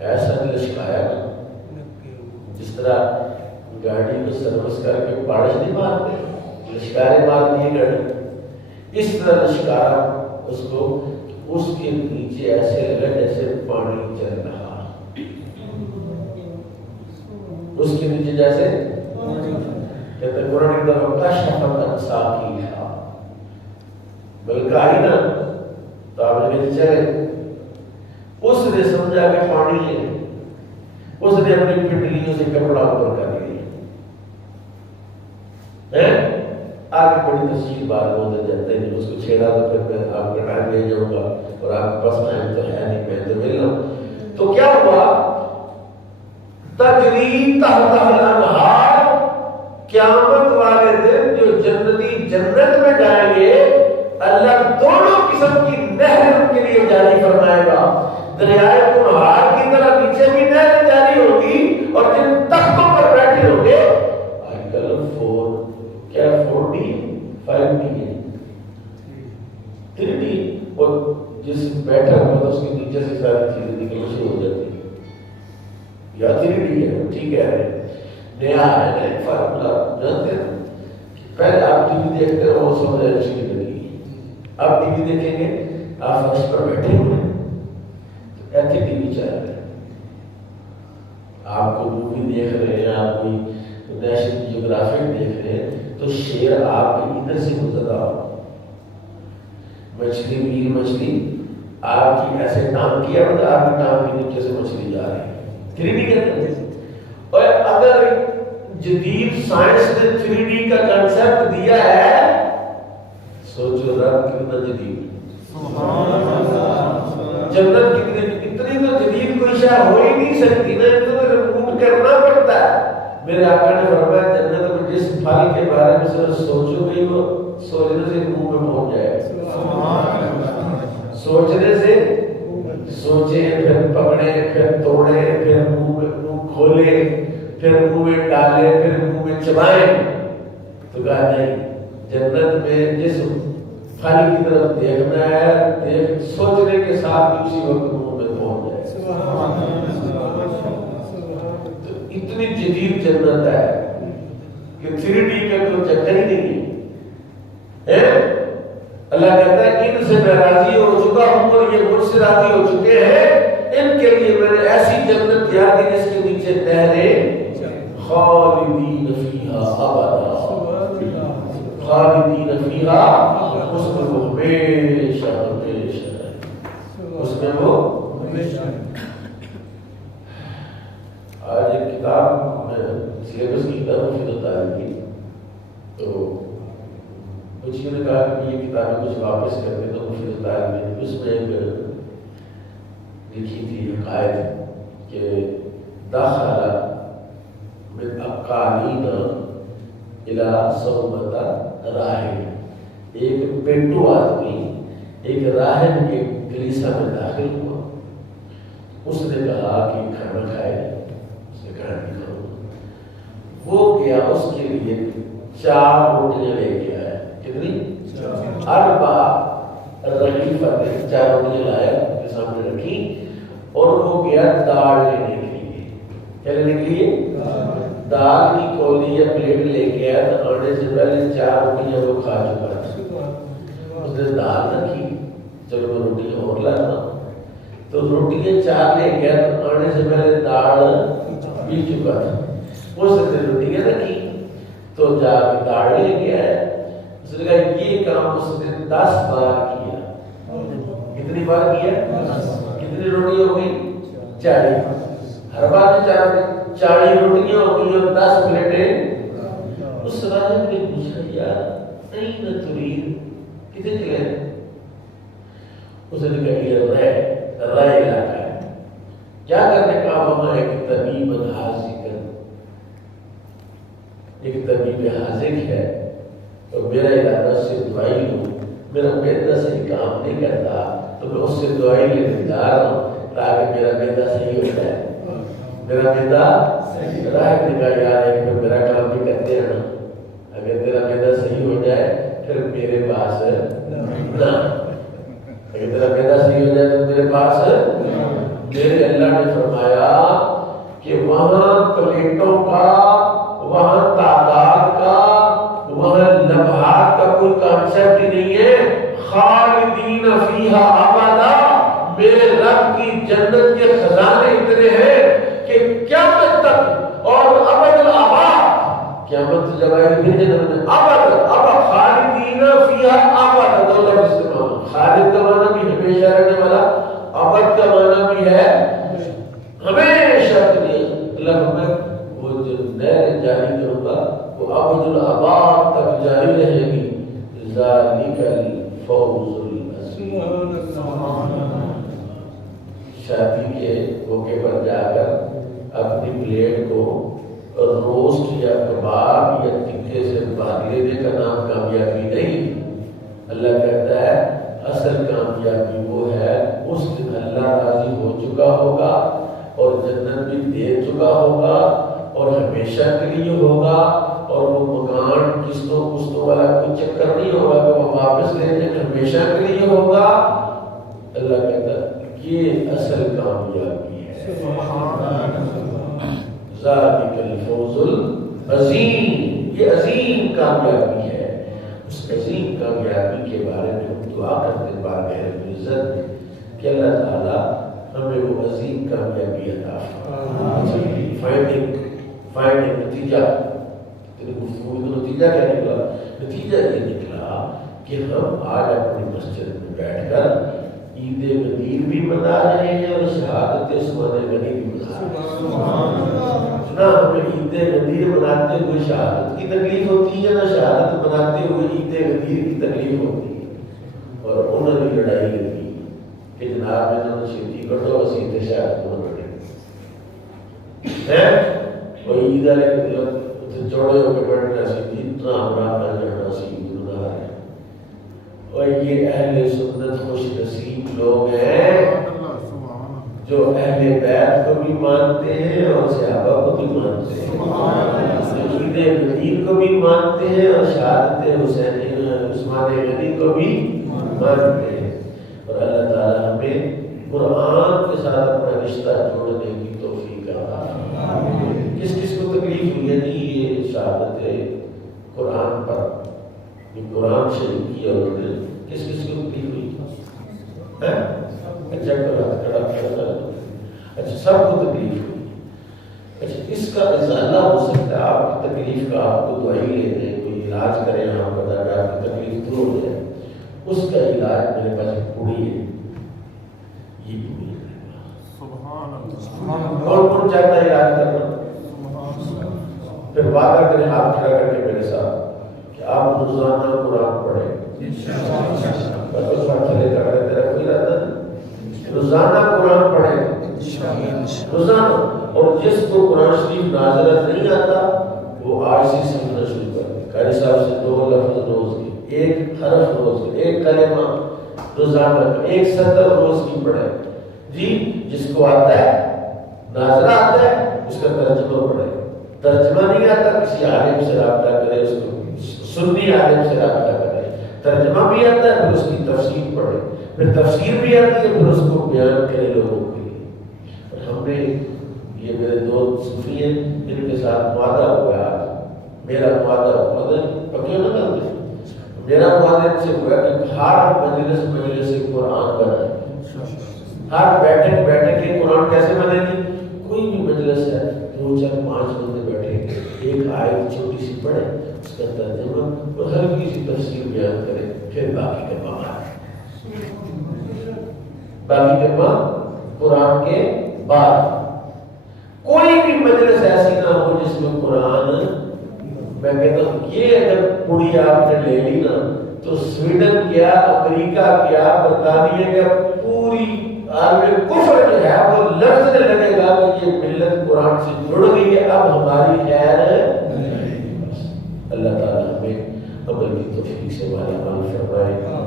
ایسا لشکایا نا جس طرح گاڑی کو سروس کر کے پالش نہیں مارتے، لشکارے مار دیے گاڑی، اس طرح لشکارا اس کو، اس کے نیچے ایسے لگا جیسے پانی چل رہا، اس کے نیچے جیسے کہتے ہیں قرآن ایک دفعہ کشفت عن ساقیہا، بلکہ آئی نا تو آپ نے چلے، اس نے سمجھا کہ پانی ہے، اس نے اپنی پنڈلیوں سے کپڑا اوپر کر لیا ہے۔ آگے بڑی تفصیل بات بولتے جاتے ہیں، اس کو چھیڑا تو پھر میں آپ کا ٹائم لے جاؤں گا اور آپ کے پاس ٹائم تو ہے نہیں، میں تو مل رہا۔ تو کیا ہوا؟ تجری تحتہا الانہار، قیامت والے دن جو جنتی جنت میں جائیں گے، اللہ دونوں قسم کی نہر ان کے لیے جاری فرمائے گا، دریائے کنہار کی طرح نیچے بھی نہر جاری ہوگی، اور جن تختوں پر بیٹھے ہوں گے، آج کل 4D 5D ہے 3D، اور جس بیٹھا ہوا تو اس کے نیچے سے ساری چیزیں نکلنا شروع ہو جاتی ہیں، یا 3D ہے، ٹھیک ہے، نیا ہے نا ایک فارمولا جانتے ہیں، پہلے آپ ٹی وی دیکھتے ہو وہ سمجھ آئے اچھی لگی، آپ ٹی وی دیکھیں گے آپ فرش پر بیٹھے ہوئے تو ایسے ٹی وی چل رہے ہیں، آپ کو مووی دیکھ رہے ہیں، آپ کوئی نیشنل جیوگرافک دیکھ رہے ہیں تو شیر آپ کے ادھر سے گزر رہا ہو، مچھلی ویر مچھلی آپ کی ایسے ٹانگ کیا اور آپ کی ٹانگ کے نیچے سے مچھلی جا رہی ہے، 3D کہتے ہیں۔ اور اگر جدید سائنس نے 3D کا کنسپٹ دیا ہے، سوچو رب کتنا جدید، جنت کتنی، اتنی تو جدید کوئی شے ہو ہی نہیں سکتی نا، اتنا تو ریموو کرنا پڑتا ہے۔ میرے آقا نے فرمایا جنت میں جس پھل کے بارے میں صرف سوچو گے وہ سوچنے سے منہ میں پہنچ جائے گا، سوچنے سے سوچیں پھر پکڑیں پھر توڑیں پھر منہ کھولیں پھر منہ میں ڈالیں پھر منہ میں چبائیں، تو کہا نہیں، جنت میں جس پھل کی طرف دیکھنا ہے سوچنے کے ساتھ بھی اسی وقت منہ میں پہنچ جائے، اتنی جدید جنت ہے کہ 3D کا کوئی چکر ہی نہیں ہے۔ اللہ کہتا ہے ان سے میں راضی ہو چکا ہوں اور یہ مجھ سے راضی ہو چکے ہیں، ان کے لیے میں نے ایسی جنت تیار کی جس کے نیچے نہریں، خالدین فیہا ابدا، خالدین فیہا، اس میں وہ ہمیشہ ہمیشہ ہے، اس میں وہ ہمیشہ۔ آج ایک کتاب میں سلیبس کی کتاب مفید الطالب کی، تو کچھ نے کہا کہ یہ کتابیں کچھ واپس کرتے تو مفید الطالب نے اس میں ایک لکھی تھی حقائق کہ داخلہ من اقالین الی صوبۃ راہب، ایک پینٹو آدمی ایک راہب کے کلیسا میں داخل ہوا، اس نے کہا کہ کھانا کھائے، وہ گیا اس کے لیے 4 روٹیاں لے کے آیا، کتنی؟ 4 رغیفۃ، 4 روٹیاں لایا کے سامنے رکھی، اور وہ گیا دال لینے کے لیے، کیا لینے کے لیے؟ دال کی کولی یا پلیٹ لے کے آیا، تو آنے سے پہلے 4 روٹیاں وہ کھا چکا تھا، اس نے دال رکھی، چلو وہ روٹیاں اور لانا، تو روٹیاں 4 لے گیا، تو آنے سے پہلے دال پی چکا تھا، اس نے روٹیاں رکھی تو جا کے داڑھ لے گیا ہے، اس نے کہا یہ کام اس نے 10 بار کیا، کتنی بار کیا؟ کتنی روٹی ہو گئی؟ 40، ہر بار 40 روٹیاں ہو گئی اور 10 پلیٹیں۔ اس راجہ نے پوچھا یار این ترید، کتنے چلے؟ اس نے کہا یہ رائے علاقہ ہے، کیا کرنے کا؟ وہاں ایک طبیب حاضر، ایک طبیب حاضر ہے، اور میرا ارادہ سے دوائی لوں، میرا معدہ صحیح کام نہیں کرتا تو میں اس سے دوائی لینے جا رہا ہوں تاکہ میرا معدہ صحیح ہو جائے، میرا معدہ صحیح۔ راہ نے کہا یار ایک میں میرا کام بھی کرتے رہنا، اگر تیرا معدہ صحیح ہو جائے پھر میرے پاس نہ، اگر تیرا معدہ صحیح ہو جائے تو میرے پاس میرے اللہ نے فرمایا کہ وہاں پلیٹوں کا، وہاں تعداد کا، وہاں لمحات کا کوئی کانسیپٹ ہی نہیں ہے. خالدین فیہا ابدا، میرے رب کی جنت کے خزانے اتنے ہیں کہ قیامت تک، اور ابد الآباد، قیامت جب آئے گی جنت میں ابد ابد خالدین فیہا ابدا. دو لفظ استعمال، خالد کا معنی بھی ہمیشہ رہنے والا، ابد کا معنی بھی ہے ہمیشہ کے لیے. اللہ میں وہ جو نہر جاری کروں گا وہ ابد الآباد تک جاری رہے گی. ذالک الفوز العظیم. شادی کے موقع پر جا کر اپنی پلیٹ کو روسٹ یا کباب یا تکے سے بھر لینے کا نام کامیابی نہیں. اللہ کہتا ہے اصل کامیابی وہ ہے اس دن اللہ راضی ہو چکا ہوگا اور جنت بھی دے چکا ہوگا اور ہمیشہ کے لیے ہوگا، اور وہ مکان قسطوں قسطوں والا کوئی چکر نہیں ہوگا کہ وہ واپس لے جائیں، ہمیشہ کے لیے ہوگا. اللہ کہتا ہے یہ اصل کامیابی ہے. ذالک الفوز العظیم، یہ عظیم کامیابی ہے. اس عظیم کامیابی کے بارے میں ہم دعا کرتے ہیں بارگاہ رب العزت میں کہ اللہ تعالیٰ ہمیں وہ عظیم کامیابی عطا فرمائے. فائنڈنگ نتیجہ، گفتگو کا نتیجہ کیا نکلا؟ نتیجہ یہ نکلا کہ ہم آج اپنی مسجد میں بیٹھ کر عید غدیر بھی منا رہے ہیں اور شہادت عثمان غنی بھی منا رہے ہیں. نہ ہمیں عید غدیر مناتے ہوئے شہادت کی تکلیف ہوتی ہے، نہ شہادت مناتے ہوئے عید غدیر کی تکلیف ہوتی ہے. اور انہوں نے لڑائی لگی کہ جناب انہوں نے شیدی کر دو، بس عید شہادت کو بڑھے وہ عید والے جوڑے ہو کے بیٹھنا سی، اتنا ہمارا نہ جانا سی منا رہے ہیں. اور یہ اہل سنت خوش نصیب لوگ ہیں جو اہل بیت کو بھی مانتے ہیں اور صحابہ کو بھی مانتے ہیں، عید غدیر کو بھی مانتے ہیں اور شہادت حسین عثمان غنی کو بھی مانتے ہیں. اور اللہ تعالیٰ ہمیں قرآن کے ساتھ اپنا رشتہ جوڑنے کی توفیق عطا فرمائے. کس کس کو تکلیف ہوئی ہے جی یہ شہادت قرآن پر، یہ قرآن شریف کی اور کس کس کو تکلیف ہوئی؟ اچھا سب کو تکلیف ہوئی. اچھا اس کا ازالہ ہو سکتا ہے، آپ کی تکلیف کا آپ کو دوائی لے دیں، کوئی علاج کریں، آپ بتا کہ آپ کی تکلیف دور ہو جائے. اس کا علاج میرے پاس ایک پوڑی ہے، یہ پوڑی کون کون چاہتا ہے علاج کرنا؟ پھر وعدہ کریں ہاتھ کھڑا کر کے میرے ساتھ کہ آپ روزانہ قرآن پڑھیں. روزانہ قرآن پڑھیں، روزانہ. اور جس کو قرآن شریف ناظرت نہیں آتا وہ آج سے سمجھنا شروع کر دے. قاری صاحب سے 2 لفظ روز کی، 1 حرف روز کی، 1 کلمہ روزانہ، 1 سطر روز کی پڑھے. جی جس کو آتا ہے ناظرہ آتا ہے اس کا ترجمہ پڑھے، ترجمہ نہیں آتا کسی عالم سے رابطہ کرے، اس کو سنی عالم سے رابطہ کرے. ترجمہ بھی آتا ہے پھر اس کی تفسیر پڑھے، پھر تفسیر بھی آتی ہے پھر اس کو بیان کرے لوگوں کے لیے. اور ہم نے یہ میرے دوست صوفی ہیں جن کے ساتھ معاہدہ ہوا ہے، آج میرا معاہدہ ہوا ہے، پکے نہ کرتے، میرا معاہدہ سے ہوا کہ ہر مجلس سے قرآن بنائے. ہر بیٹھک کے قرآن کیسے بنے گی؟ کوئی بھی مجلس ہے 2 4 5 بندے بیٹھیں گے، ایک آیت چھوٹی سی پڑھے، اس کا ترجمہ اور ہلکی سی تفسیر بیان کرے، پھر باقی کا باقی کا قرآن کے بعد. کوئی بھی مجلس ایسی نہ ہو جس میں قرآن، میں کہتا ہوں یہ اگر پوری آپ نے لے لی نا تو سویڈن کیا، امریکہ کیا، برطانیہ کیا، پوری عالم کفر جو ہے وہ لفظ لگے گا کہ یہ ملت قرآن سے جڑ گئی ہے، اب ہماری خیر ہے. اللہ تعالیٰ ہمیں عمل کی توفیق سے مالا مال فرمائے.